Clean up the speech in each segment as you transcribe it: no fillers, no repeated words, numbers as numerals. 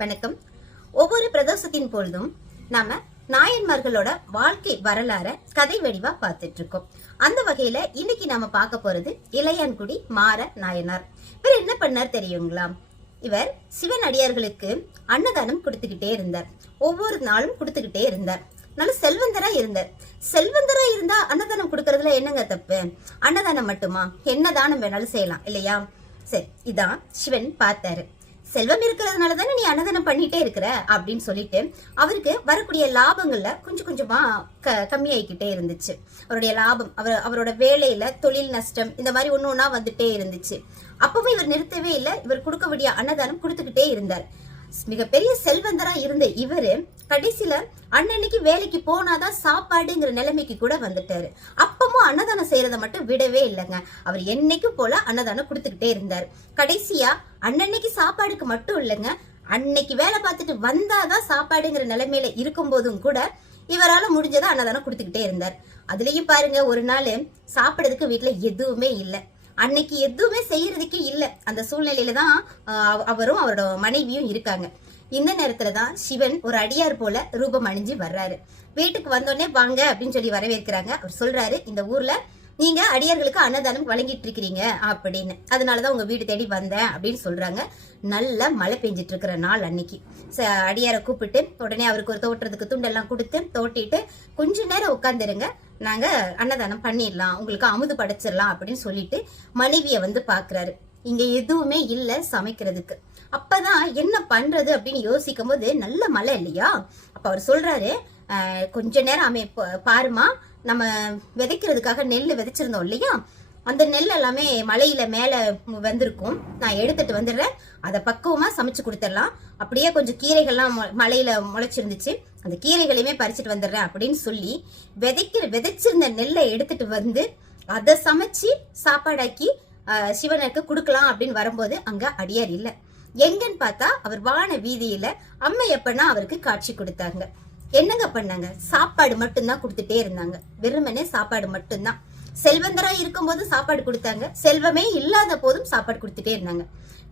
வணக்கம். ஒவ்வொரு பிரதோஷத்தின் பொழுதும் நாம நாயன்மார்களோட வாழ்க்கை வரலாற கதை வடிவா பார்த்துட்டு இருக்கோம். அந்த வகையில இன்னைக்கு நாம பார்க்க போறது இளையான்குடி மாற நாயனார். இவர் என்ன பண்ணார் தெரியுங்களா? இவர் சிவன் அடியார்களுக்கு அன்னதானம் கொடுத்துக்கிட்டே இருந்தார். ஒவ்வொரு நாளும் கொடுத்துக்கிட்டே இருந்தார். நல்ல செல்வந்தரா இருந்தார். செல்வந்தரா இருந்தா அன்னதானம் கொடுக்கறதுல என்னங்க தப்பு? அன்னதானம் மட்டுமா? என்ன தானம் வேணாலும் செய்யலாம் இல்லையா? சரி, இதான் சிவன் பார்த்தாரு. செல்வம் இருக்கிறதுனால தானே நீ அன்னதானம் பண்ணிட்டே இருக்கிற அப்படின்னு சொல்லிட்டு அவருக்கு வரக்கூடிய லாபங்கள்ல கொஞ்சம் கொஞ்சமா கம்மியாயிக்கிட்டே இருந்துச்சு. அவருடைய லாபம், அவரோட வேலையில தொழில் நஷ்டம் இந்த மாதிரி ஒண்ணு ஒண்ணா வந்துட்டே இருந்துச்சு. அப்பவும் இவர் நிறுத்தவே இல்லை. இவர் கொடுக்க வேண்டிய அன்னதானம் கொடுத்துக்கிட்டே இருந்தார். மிகப்பெரிய செல்வந்தரா இருந்த இவரு கடைசியில அன்னன்னைக்கு வேலைக்கு போனாதான் சாப்பாடுங்கிற நிலைமைக்கு கூட வந்துட்டாரு. அப்பமும் அன்னதானம் செய்யறத மட்டும் விடவே இல்லைங்க. அவர் என்னைக்கும் போல அன்னதானம் கொடுத்துக்கிட்டே இருந்தார். கடைசியா அன்னன்னைக்கு சாப்பாடுக்கு மட்டும் இல்லைங்க, அன்னைக்கு வேலை பார்த்துட்டு வந்தாதான் சாப்பாடுங்கிற நிலைமையில இருக்கும் போதும் கூட இவரால முடிஞ்சதை அன்னதானம் கொடுத்துக்கிட்டே இருந்தார். அதுலயும் பாருங்க, ஒரு நாள் சாப்பிடறதுக்கு வீட்டுல எதுவுமே இல்லை. அன்னைக்கு எதுவுமே செய்யறதுக்கே இல்லை. அந்த சூழ்நிலையில தான் அவரும் அவரோட மனைவியும் இருக்காங்க. இந்த நேரத்துலதான் சிவன் ஒரு அடியார் போல ரூபம் அணிஞ்சு வர்றாரு. வீட்டுக்கு வந்தோடனே வாங்க அப்படின்னு சொல்லி வரவேற்கிறாங்க. அவர் சொல்றாரு, இந்த ஊர்ல நீங்க அடியார்களுக்கு அன்னதானம் வழங்கிட்டு இருக்கிறீங்க அப்படின்னு, அதனாலதான் உங்க வீடு தேடி வந்தேன் அப்படின்னு சொல்றாங்க. நல்ல மழை பெஞ்சிட்டு இருக்கிற நாள் அன்னைக்கு. அடியாரை கூப்பிட்டு உடனே அவருக்கு ஒரு தோட்டுறதுக்கு துண்டெல்லாம் கொடுத்து தோட்டிட்டு கொஞ்ச நேரம் உட்காந்துருங்க, நாங்க அன்னதானம் பண்ணிடலாம், உங்களுக்கு அமுது படைச்சிடலாம் அப்படின்னு சொல்லிட்டு மனைவிய வந்து பாக்குறாரு. இங்க எதுவுமே இல்ல சமைக்கிறதுக்கு. அப்பதான் என்ன பண்றது அப்படின்னு யோசிக்கும் போது நல்ல மழை இல்லையா? அப்ப அவர் சொல்றாரு, கொஞ்ச நேரம் பாருமா, நம்ம விதைக்கிறதுக்காக நெல் விதைச்சிருந்தோம் இல்லையா, அந்த நெல் எல்லாமே மலையில மேல வந்திருக்கும், நான் எடுத்துட்டு வந்துடுறேன், அதை பக்குவமா சமைச்சு கொடுத்துடலாம். அப்படியே கொஞ்சம் கீரைகள்லாம் மலையில முளைச்சிருந்துச்சு, அந்த கீரைகளையுமே பறிச்சுட்டு வந்துடுறேன் அப்படின்னு சொல்லி விதைச்சிருந்த நெல்லை எடுத்துட்டு வந்து அதை சமைச்சு சாப்பாடாக்கி சிவனுக்கு கொடுக்கலாம் அப்படின்னு வரும்போது அங்க அடியார் இல்ல. எங்கன்னு பார்த்தா அவர் வான வீதியில அம்மையப்பனா அவருக்கு காட்சி கொடுத்தாங்க. என்னங்க பண்ணாங்க? சாப்பாடு மட்டும்தான் கொடுத்துட்டே இருந்தாங்க. வெறுமனே சாப்பாடு மட்டும்தான். செல்வந்தரா இருக்கும் போது சாப்பாடு கொடுத்தாங்க, செல்வமே இல்லாத போதும் சாப்பாடு கொடுத்துட்டே இருந்தாங்க.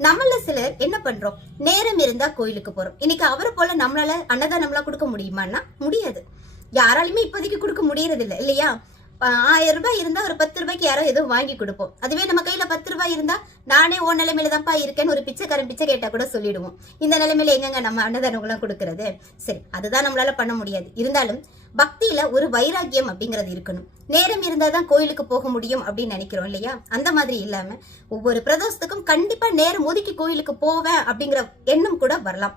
நம்மள சிலர் என்ன பண்றோம்? நேரம் இருந்தா கோயிலுக்கு போறோம். இன்னைக்கு அவரை போல நம்மளால அன்னதானம்லாம் கொடுக்க முடியுமான்னா முடியாது. யாராலுமே இப்போதைக்கு கொடுக்க முடியறது இல்லை இல்லையா? 1000 ரூபாய் இருந்தா ஒரு 10 ரூபாய்க்கு யாரோ எதுவும் வாங்கி கொடுப்போம். அதுவே நம்ம கையில 10 ரூபாய் இருந்தா நானே ஓ நிலைமையில தான்ப்பா இருக்கேன்னு ஒரு பிச்சைக்காரன் பிச்சை கேட்டா கூட சொல்லிடுவோம். இந்த நிலைமையில எங்கங்க நம்ம அன்னதானம் எல்லாம் கொடுக்கறது? சரி, அதுதான் நம்மளால பண்ண முடியாது. இருந்தாலும் பக்தியில ஒரு வைராக்கியம் அப்படிங்கறது இருக்கணும். நேரம் இருந்தாதான் கோயிலுக்கு போக முடியும் அப்படின்னு நினைக்கிறோம் இல்லையா? அந்த மாதிரி இல்லாம ஒவ்வொரு பிரதோஷத்துக்கும் கண்டிப்பா நேரம் ஒதுக்கி கோயிலுக்கு போவேன் அப்படிங்கிற எண்ணம் கூட வரலாம்.